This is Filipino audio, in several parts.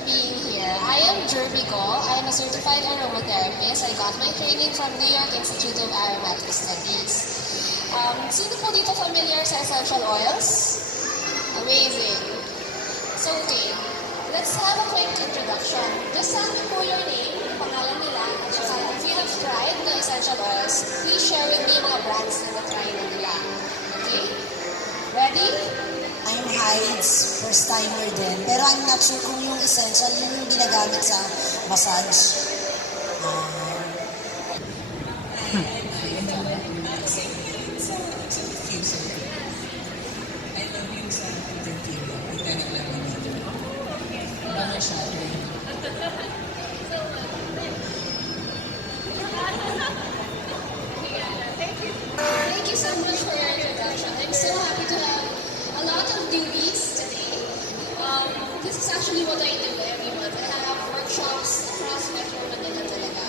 for being here. I am Jirbie Go. I am a certified aromatherapist. I got my training from New York Institute of Aromatic Studies. Sino po dito familiar sa essential oils? Amazing. So, okay. Let's have a quick introduction. Just tell me po your name, yung pangalan nila, at saka if you have tried the essential oils, please share with me mga brands na na-try na nila. Okay? Ready? I'm Hides, first timer din. Pero I'm not sure kung yung essential yun yung ginagamit sa massage. Thank you so much for your introduction. I'm so happy to have a lot of newbies today. This is actually what I do every month. I have workshops across Metro Manila talaga.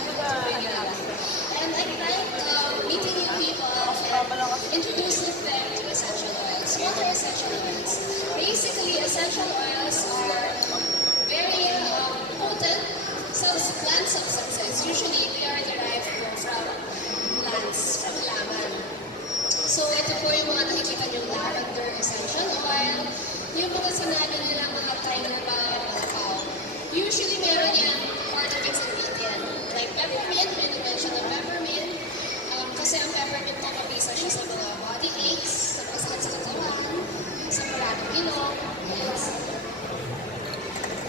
And I like meeting new people and introducing them to essential oils. What are essential oils? Basically, essential oils are very potent plant substances. Usually, they are derived from plants, from halaman. So, ito po yung mga nakikita niyong lavender essential oil, yung mga sinabi nilang mga tinerbal, palapaw. Usually, meron yan part of its ingredient. Like peppermint, may mention ng peppermint. Kasi ang peppermint nakabisa siya sa mga body aches, sa pasakit sa katawan, sa maraming inom. Yes.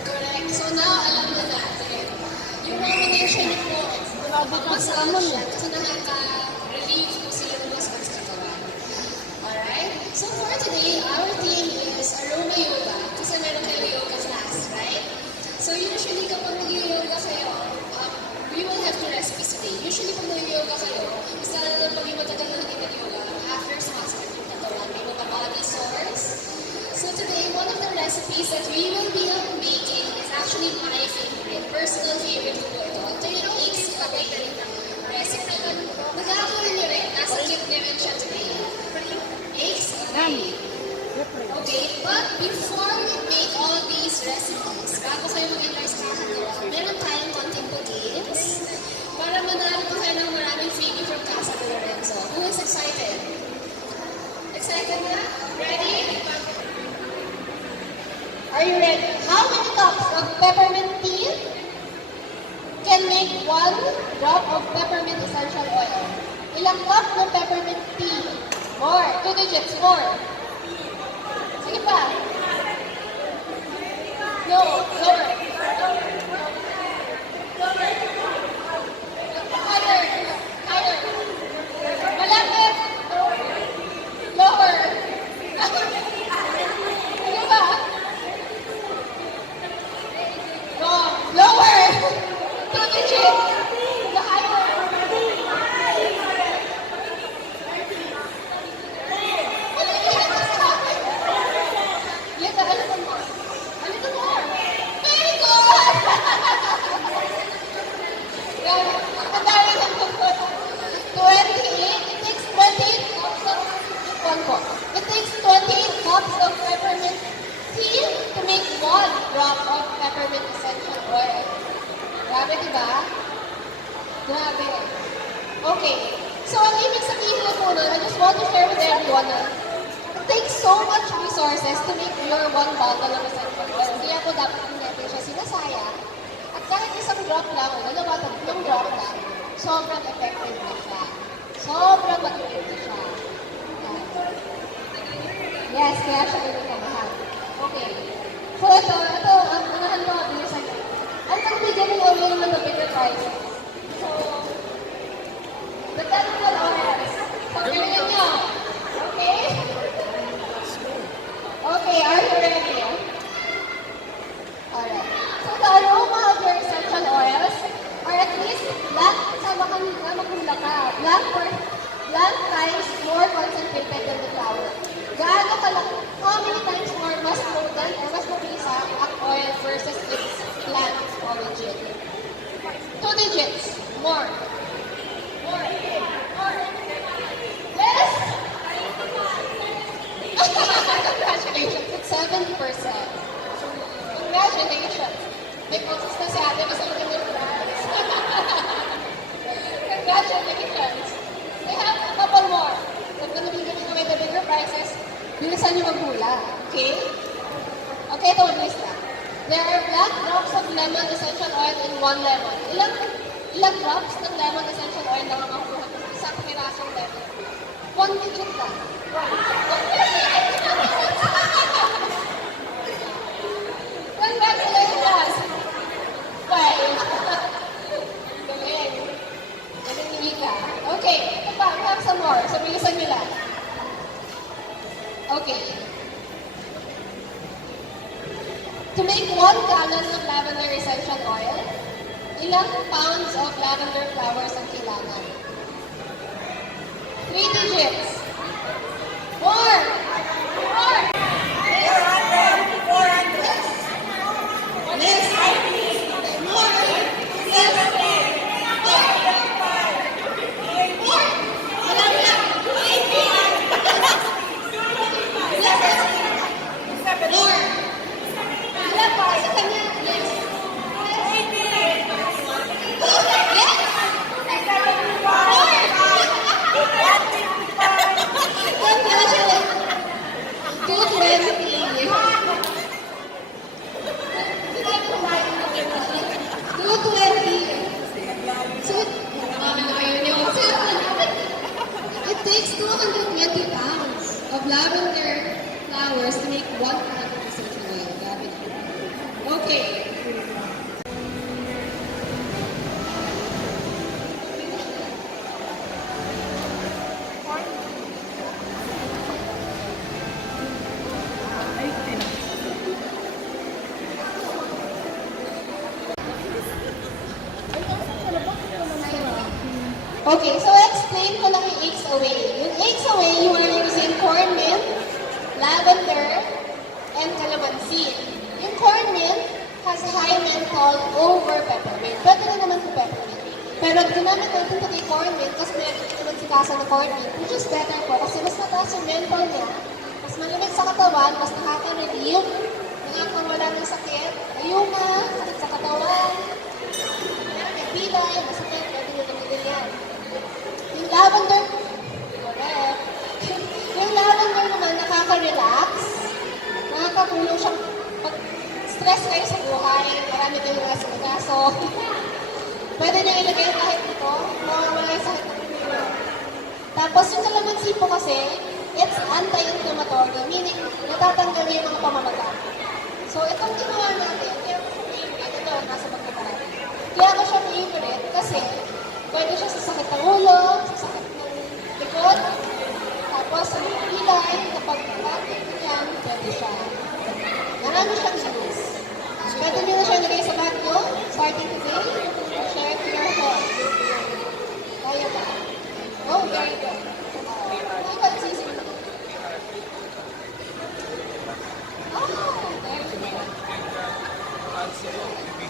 Correct. So, now, alam na natin. Yung combination niyo po, massage siya kasi nakaka-relieve po sila ng masakit sa katawan. Alright? So for today, our theme is Aroma Yoga kasi meron kayo yoga class, right? So usually kapag mag-yoga kayo, we will have two recipes today. Usually pag mag-yoga kayo, basta na pag yung matagal na nag-yoga, after sumasakit yung katawan, may mga body sores. So today, one of the recipes that we will be making is actually my favorite, personal favorite ko po ito. Ito yung PIXIE recipe. Nagkakaroon niyo rin, nasa kit niyo rin siya today. PIXIE. Okay, but before we make all these recipes, bago kayo mag-invite sa kakagawa, meron tayong konting games para manalo po kayo ng maraming freebie from Casa de Lorenzo. Who is excited? Excited na? Ready? Are you ready? How many cups of peppermint tea can make 1 drop of peppermint essential oil? Ilang cup ng peppermint tea? 4. 2 digits. 4. Sige pa. No. Lower. Higher. Higher. Malapit. Lower. Sige pa. Wrong. Lower. 2 digits. The higher. Yes, a little more. A little more. Very good. Ang dami ng pagkot. 28. It takes 28 cups of It takes 28 cups of peppermint tea to make 1 drop of peppermint essential oil. Grabe, diba? Grabe. Okay. So, ang ibig sabihin na po nun, I just want to share with everyone na it takes so much resources to make your 1 bottle of essential oil. Kaya po dapat natin siya sinasaya. At kahit isang drop lang, o 2, 3 drop lang, sobrang effective na siya. Sobrang matulog na siya. Yes, kaya siya ulit ang mahal. Okay. So, ito, ang unahan ko, bilisan ko. Ang nagbigay ng oil naman na bigger price. So, the technical oils. Pagkalian nyo. Okay? Okay, are you ready? Alright. So, the aroma of your essential oils are at least black, sama magmula ka. Black times more concentrated than the flower. Gaano kalaki? How many times more mas potent or mas mabisa ang oil versus its plant origin? 2 digits. More. Less? Congratulations. It's 7%. Congratulations. May boses na si ate, mas ang ganda yung price. Congratulations! We have a couple more. If gonna be giving away the bigger prizes, bilisan niyo maghula. Okay? Okay, ito list na. There are black drops of lemon essential oil in 1 lemon. Ilang drops ng lemon essential oil lang ang makukuha ng isang pirasong lemon? 1 digit lang. Congratulations! Five. Galing. Galing ni Mika. Okay, ito pa. We have some more. So, bilisan nyo lang. Okay. To make 1 gallon of lavender essential oil, ilang pounds of lavender flowers ang kailangan? 3 digits. More! More! 400. Less. More. Less. More. Wala na. More. Wala pa. Sa kanya. Less. It takes 220 pounds of lavender flowers to make 1 pound of essential oil. Okay. Okay, so explain ko lang yung eggs away. Yung eggs away, you are using corn mint, lavender, and calamansi. Yung corn mint has high menthol over peppermint. Pwede na naman po peppermint. Pero ginamit natin ito kay corn mint kasi meron naman si kasa ng corn mint, which is better po kasi mas mataas yung menthol niya, mas malamig sa katawan, mas nakaka-relieve, nakakawala ng sakit, ayuma, sakit sa katawan, may pilay, masakit, pwede nyo gamitin yan. Yung lavender, correct. Yung lavender naman nakaka-relax, nakakatulong siyang pag stress kayo sa buhay, marami kayong aso. Pwede na ilagay kahit ito, mawawala yung sakit ng ulo. Tapos yung calamansi po kasi, it's anti-inflammatory, meaning natatanggal yung mga pamamaga. So itong ginawa natin, kaya ko siya favorite, ito nasa pagkakarap. Kaya ko siya favorite kasi pwede siya sa sakit ng ulo, sa sakit ng likod, tapos sa pilay, kapag natin yan, pwede siya. Marami siyang use. Pwede nyo na siya ilagay sa bag nyo, starting today, share to your home. Kaya ba? Oh, very good. It's easy. Oh, very good.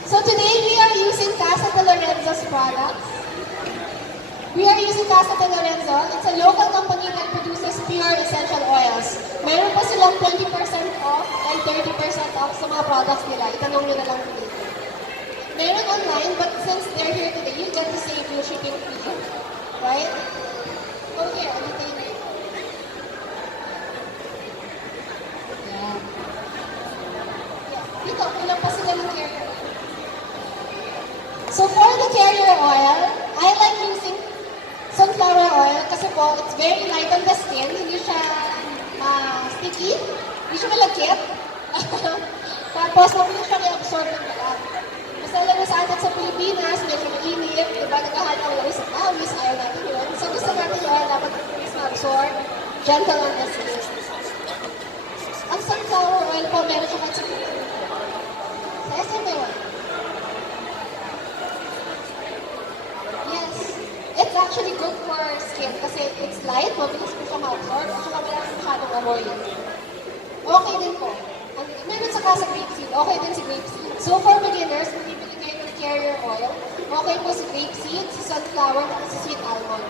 So today we are using Casa de Lorenzo's products. We are using Casa de Lorenzo. It's a local company that produces pure essential oils. Meron pa silang 20% off and 30% off sa mga products nila. Itanong nyo na lang dito. Meron online, but since they're here today, you get to save your shipping fee. Right? Go here, on the table. Yeah. Dito, kulang pa sila ng carrier. So for the carrier oil, I like using sunflower oil kasi po, it's very light on the skin. Hindi siya sticky. Hindi siya malagkit. Tapos, mabilis siya i-absorb ng balat. Kasi alam mo sa atin sa Pilipinas, medyo mainit. Diba, naghahan ng lawis at awis. Ayaw natin yun. So, gusto natin yung oil dapat mabilis ma-absorb. Gentle on the skin. Ang sunflower oil po, meron siya katsipin. Sa SM na yun. Yes. It's actually good for skin kasi it's light, mabilis po siya ma-absorb, at saka wala masyadong amoy. Okay din po. Meron sa kasa grapeseed, okay din si grapeseed. So for beginners, kung bibili kayo ng carrier oil, okay po si grapeseed, si sunflower, at si sweet almond.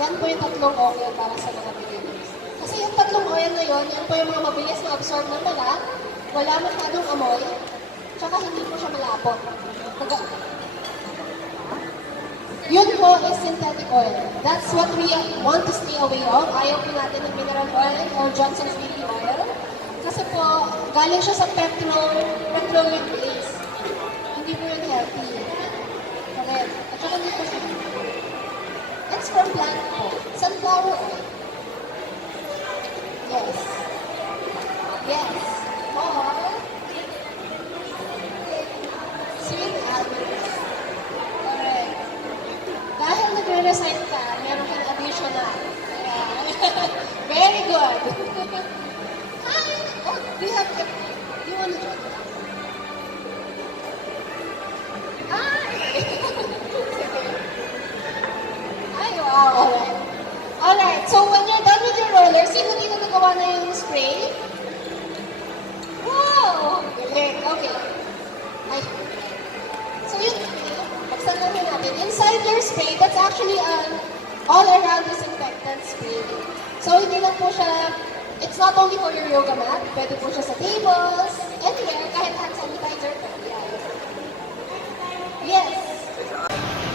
Yan po yung tatlong oil para sa mga beginners. Kasi yung tatlong oil na yun, yan po yung mga mabilis na absorb ng balat, wala masyadong amoy, Tsaka hindi po siya malapot. Yun po is synthetic oil. That's what we want to stay away of. Ayaw po natin ng mineral oil or Johnson's baby oil. Kasi po, galing siya sa petroleum base. Hindi po yun healthy. Correct. At saka hindi po siya. It's from plant po. Sunflower oil. Yes. Yes. Or sweet almonds. Correct. Dahil nagre-resign ka, meron kang additional. Very good. Hi! Oh, do you want to join? Ay, wow. Alright. Alright, so when you're done with your roller, sino dito nagawa na yung spray? Wow! Galing. Okay. Ay. So yun, buksan lang natin. Inside your spray, that's actually an all-around disinfectant spray. So hindi lang po siya, it's not only for your yoga mat, pwede po siya sa tables, anywhere, kahit hand sanitizer po. Yes.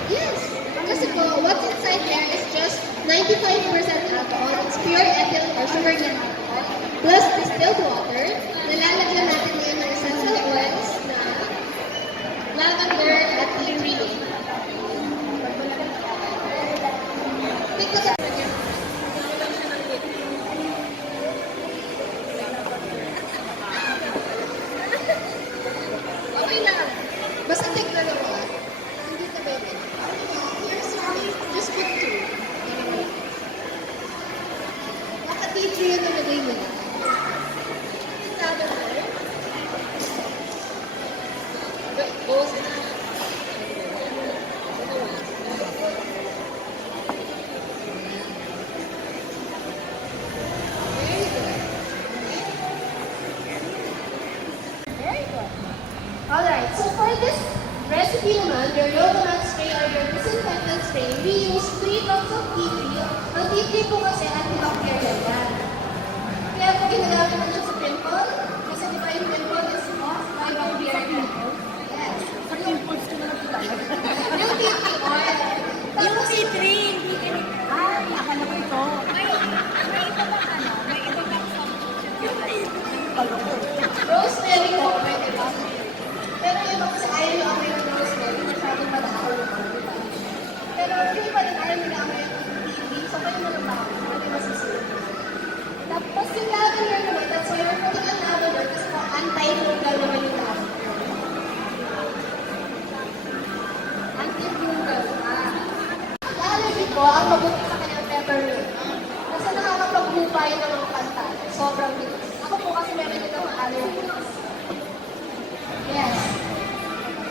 Yes. Kasi po, what's inside there is just 95% alcohol. It's pure ethyl or sugar-cane alcohol. Plus distilled water. Nalalagyan natin ngayon ng essential oils na lavender at tea tree. Okay lang. Basta tignan mo. Hindi ka pwede. Here's one. Just put two. Baka tea tree yung nalagay mo. Lavender. Goes na. Alright, so for this recipe naman, your yoga mat spray or your disinfectant spray, we use 3 drops of tea tree. Ang tea tree po kasi antibacterial yan. Kaya po ginagamit naman siya sa pimple, kasi di ba yung pimple is caused by bacteria. Yes. Sa pimples ko na lang yung tea tree oil. Yung C3, hindi ganito. Ay, akala ko ito. May iba bang ano? May iba bang Rosemary po, pwede ba? Pero yung mga kasi ayaw yung amoy ng rosemary, masyadong matakaw naman, di ba? Pero yung iba din ayaw nila amoy ng tea tree, so pwede mo naman, hindi masisip. Tapos yung lavender naman, that's why we're putting on lavender kasi po anti-fungal naman yung lavender. Anti-fungal. Allergy po, ang mabuti sa kanyang peppermint. Kasi nakakapagbupa yun ng mga pantal. Sobrang bilis. Ako po kasi meron dito ang allergies. Yes.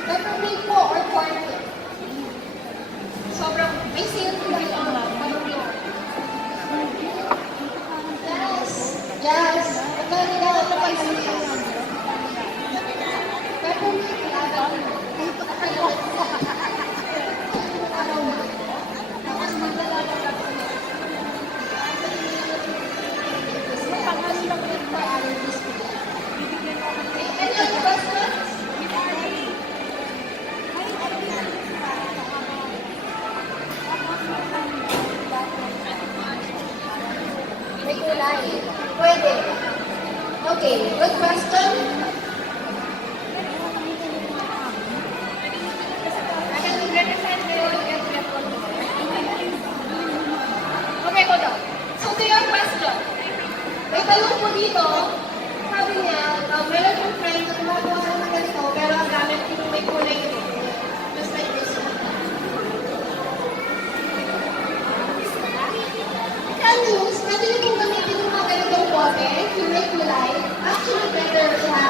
Peppermint po or cornmeal. Sobrang may sale po dito ang peppermint. Yes. Yes. Magkano nila ang peppermint? Peppermint, lavender. Aroma. Tapos maglalagay ka. Any other questions? May kulay. Pwede. Okay, good question. Okay, hold on. So to your question, may talong po dito, sabi niya, meron yung friend na gumagawa ng ganito, pero ang gamit yung may kulay ito. Just like this one. Can use, pwede niyo pong gamitin yung mga ganitong bote, yung may kulay. Actually, better siya.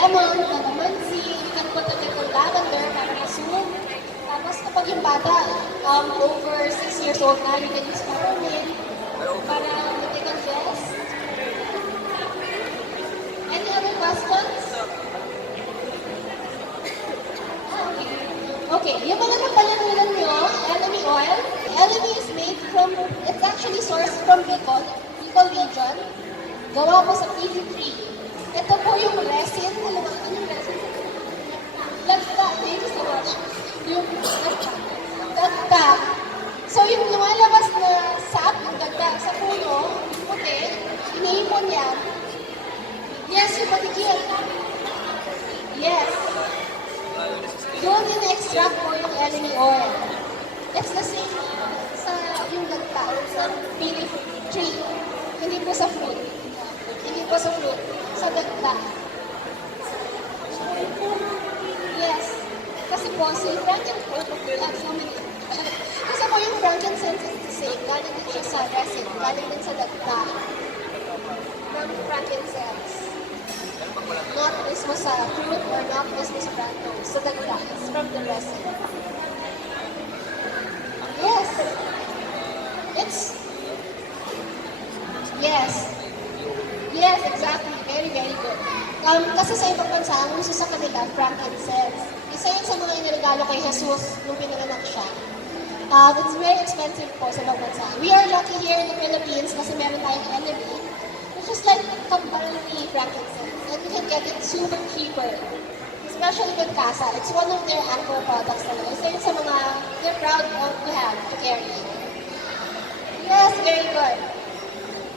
lemon, calamansi, you can put a little lavender para ma-soothe. Tapos kapag yung bata, over 6 years old na, you can use peppermint para mag-decongest. Any other questions? Okay, yung mga kapalanulan nyo, elemi oil. Elemi is made from, it's actually sourced from Bicol region. Gawa po sa PIXIE tree. Ito po yung resin. Alam mo, ano yung resin? Lagta. Thank you so much. Yung lagta. Lagta. So yung lumalabas na sap, yung lagta sa puno, yung puti, iniipon yan. Yes, yung patigil. Yes. Doon yung extract po yung elemi oil. It's the same sa yung lagta, sa PIXIE tree. Hindi po sa fruit. Hindi po sa fruit. Sa lagta. Yes. Kasi po, si kasi po yung frankincense is the same. Galing din siya sa resin. Galing din sa lagta. Ng frankincense. Not mismo sa fruit or not mismo sa frankincense. So lagta. It's from the resin. Yes. Yes, exactly. Very, very good. Kasi sa ibang bansa, ang uso sa kanila, frankincense. Isa yun sa mga iniregalo kay Jesus nung pinanganak siya. It's very expensive po sa ibang bansa. We are lucky here in the Philippines kasi meron tayong elemi, which is like comparably frankincense. And you can get it super cheaper. Especially with Casa. It's one of their anchor products talaga. Isa yun sa mga they're proud of to have, to carry. Yes, very good.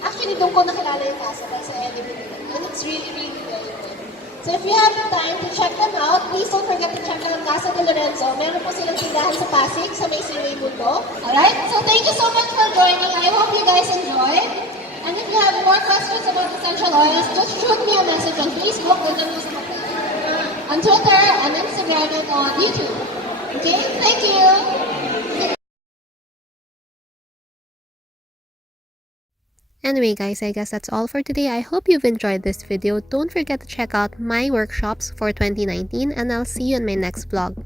Actually, doon ko nakilala yung Casa dahil sa elemi. And it's really, really very good. So if you have the time to check them out, please don't forget to check out Casa de Lorenzo. Meron po silang tindahan sa Pasig, sa may Siloy Mundo. Alright? So thank you so much for joining. I hope you guys enjoyed. And if you have more questions about essential oils, just shoot me a message on Facebook or on Twitter, on Instagram, and on YouTube. Okay? Thank you! Anyway guys, I guess that's all for today. I hope you've enjoyed this video. Don't forget to check out my workshops for 2019 and I'll see you in my next vlog.